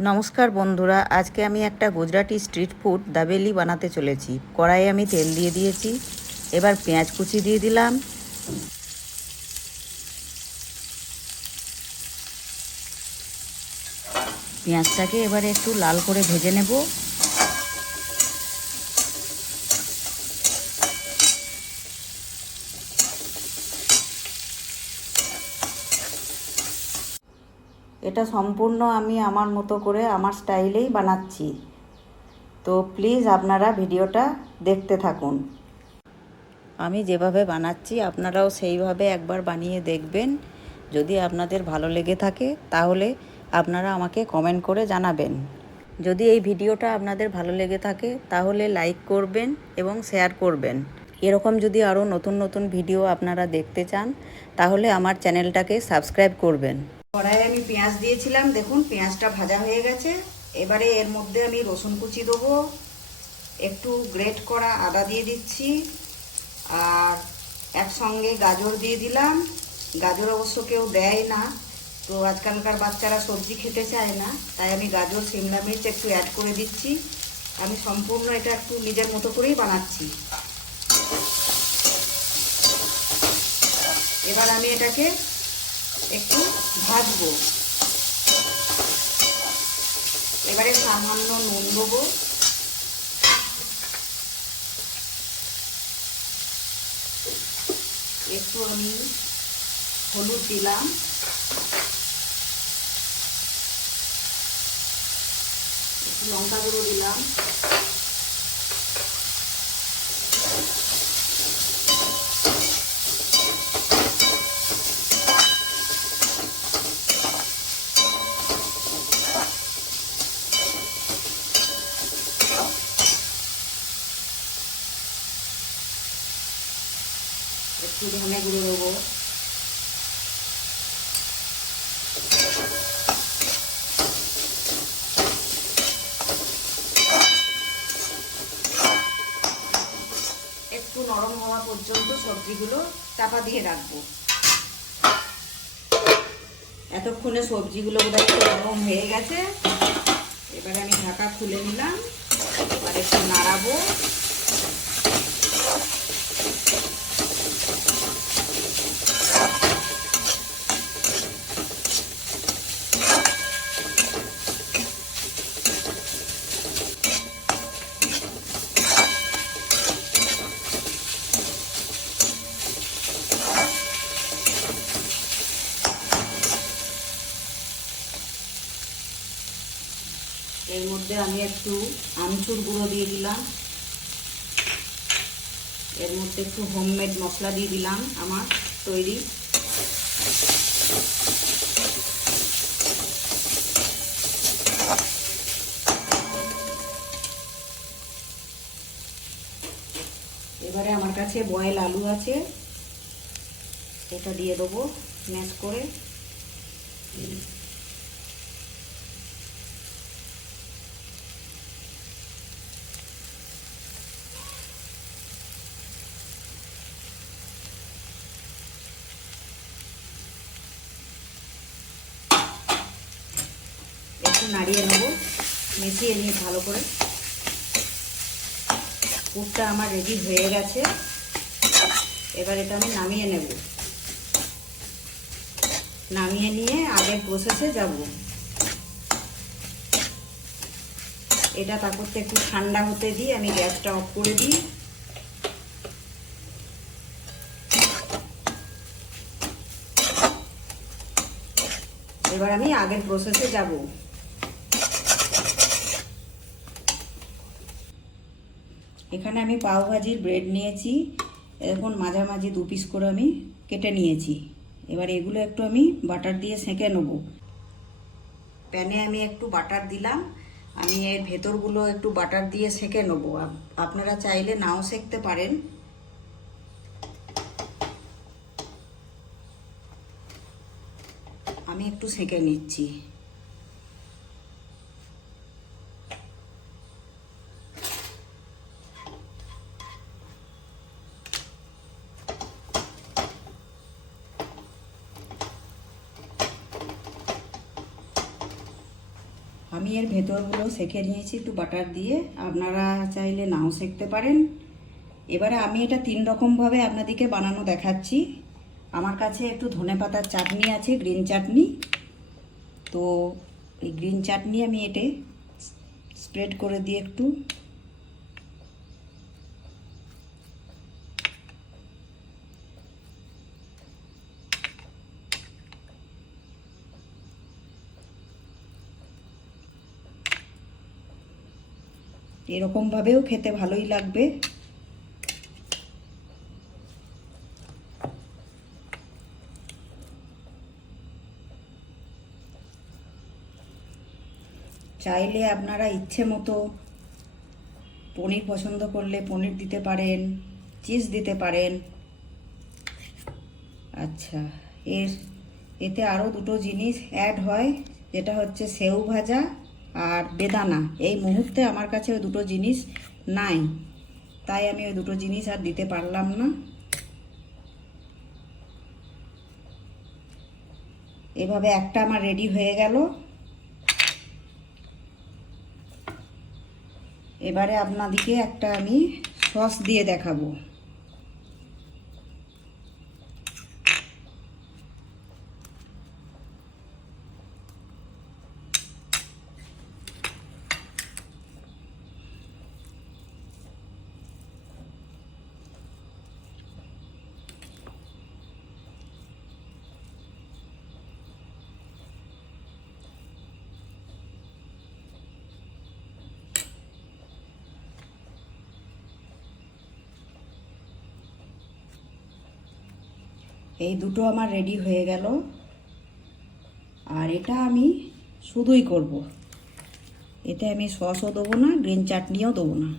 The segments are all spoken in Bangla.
নমস্কার বন্ধুরা, আজকে আমি একটা গুজরাটি স্ট্রিট ফুড দাবেলি বানাতে চলেছি। কড়াইয়ে আমি তেল দিয়ে দিয়েছি, এবার পেঁয়াজ কুচি দিয়ে দিলাম। পেঁয়াজটাকে এবারে একটু লাল করে ভেজে নেব। এটা সম্পূর্ণ আমি আমার মতো করে আমার স্টাইলেই বানাচ্ছি, তো প্লিজ আপনারা ভিডিওটা দেখতে থাকুন। আমি যেভাবে বানাচ্ছি আপনারাও সেইভাবে একবার বানিয়ে দেখবেন। যদি আপনাদের ভালো লেগে থাকে তাহলে আপনারা আমাকে কমেন্ট করে জানাবেন। যদি এই ভিডিওটা আপনাদের ভালো লেগে থাকে তাহলে লাইক করবেন এবং শেয়ার করবেন। এরকম যদি আরও নতুন নতুন ভিডিও আপনারা দেখতে চান তাহলে আমার চ্যানেলটাকে সাবস্ক্রাইব করবেন। কড়াইয়ে আমি পেঁয়াজ দিয়েছিলাম, দেখুন পেঁয়াজটা ভাজা হয়ে গেছে। এবারে এর মধ্যে আমি রসুন কুচি দেবো, একটু গ্রেট করা আদা দিয়ে দিচ্ছি, আর একসঙ্গে গাজর দিয়ে দিলাম। গাজর অবশ্য কেউ দেয় না, তো আজকালকার বাচ্চারা সবজি খেতে চায় না, তাই আমি গাজর শিমলা মির্চ একটু অ্যাড করে দিচ্ছি। আমি সম্পূর্ণ এটা একটু নিজের মতো করেই বানাচ্ছি। এবার আমি এটাকে একটু ভাজবো। এবারে সামান্য নুন দেবো, একটু আমি হলুদ দিলাম, একটু লঙ্কা গুঁড়ো দিলাম, একটু ধনে গুঁড়ো দেবো, একটু নরম হওয়া পর্যন্ত সবজিগুলো চাপা দিয়ে রাখবো। এতক্ষণে সবজিগুলো বোধহয় একটু নরম হয়ে গেছে। এবারে আমি ঢাকা খুলে নিলাম, এবার একটু নাড়াবো। এর মধ্যে আমি একটু আমচুর গুঁড়ো দিয়ে দিলাম, এর মধ্যে একটু হোমমেড মশলা দিয়ে দিলাম আমার তৈরি। এবারে আমার কাছে বয়েল আলু আছে, এটা দিয়ে দেবো ম্যাশ করে। একটু নাড়িয়ে নেবো, মিশিয়ে নিয়ে ভালো করে। পুরটা আমার রেডি হয়ে গেছে, এবার এটা আমি নামিয়ে নেব। নামিয়ে নিয়ে আগের প্রসেসে যাব। এটা তারপর একটু ঠান্ডা হতে দিই, আমি গ্যাসটা অফ করে দিই। এবার আমি আগের প্রসেসে যাব। এখানে আমি পাও ভাজির ব্রেড নিয়েছি, এখন মাঝামাঝি 2 পিস করে আমি কেটে নিয়েছি। এবার এগুলো একটু আমি বাটার দিয়ে সেঁকে নেব। প্যানে আমি একটু বাটার দিলাম, আমি এর ভেতরগুলো একটু বাটার দিয়ে সেঁকে নেব। আপনারা চাইলে নাও সেঁকতে পারেন। আমি একটু সেঁকে নিচ্ছি। আমি এর ভেতরগুলো সেঁকে নিয়েছি একটু বাটার দিয়ে, আপনারা চাইলে নাও সেঁকতে পারেন। এবারে আমি এটা 3 রকমভাবে আপনাদেরকে বানানো দেখাচ্ছি। আমার কাছে একটু ধনেপাতার চাটনি আছে, গ্রিন চাটনি। তো এই গ্রিন চাটনি আমি এতে স্প্রেড করে দিয়ে একটু এরকমভাবেও খেতে ভালোই লাগবে। চাইলে আপনারা ইচ্ছে মতো পনির পছন্দ করলে পনির দিতে পারেন, চিজ দিতে পারেন। আচ্ছা, এতে আরও দুটো জিনিস অ্যাড হয়, যেটা হচ্ছে সেউ ভাজা আর বেদানা। এই মুহূর্তে আমার কাছে ওই দুটো জিনিস নাই, তাই আমি ওই দুটো জিনিস আর দিতে পারলাম না। এভাবে একটা আমার রেডি হয়ে গেল। এবারে আপনাদেরকে একটা আমি সস দিয়ে দেখাবো। এই দুটো আমার রেডি হয়ে গেল। আর এটা আমি শুধুই করব, এতে আমি সসও দেবো না, গ্রিন চাটনিও দেবো না।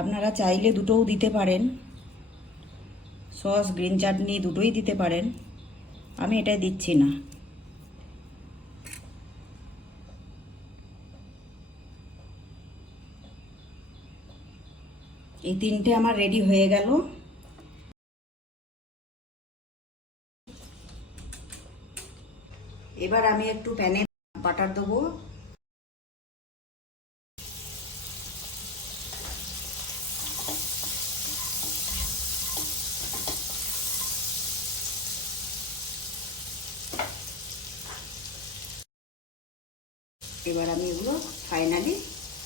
আপনারা চাইলে দুটোও দিতে পারেন, সস গ্রিন চাটনি দুটোই দিতে পারেন। আমি এটাই দিচ্ছি না। এই তিনটে আমার রেডি হয়ে গেল। এবার আমি একটু প্যানে বাটার দেবো। এবার আমি এগুলো ফাইনালি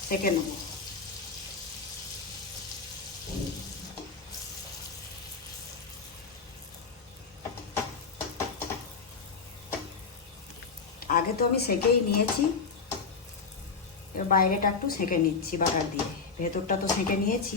সেঁকে নেব। আগে তো আমি সেঁকেই নিয়েছি, এবার বাইরেটা একটু সেঁকে নিচ্ছি বাটার দিয়ে। ভেতরটা তো সেঁকে নিয়েছি,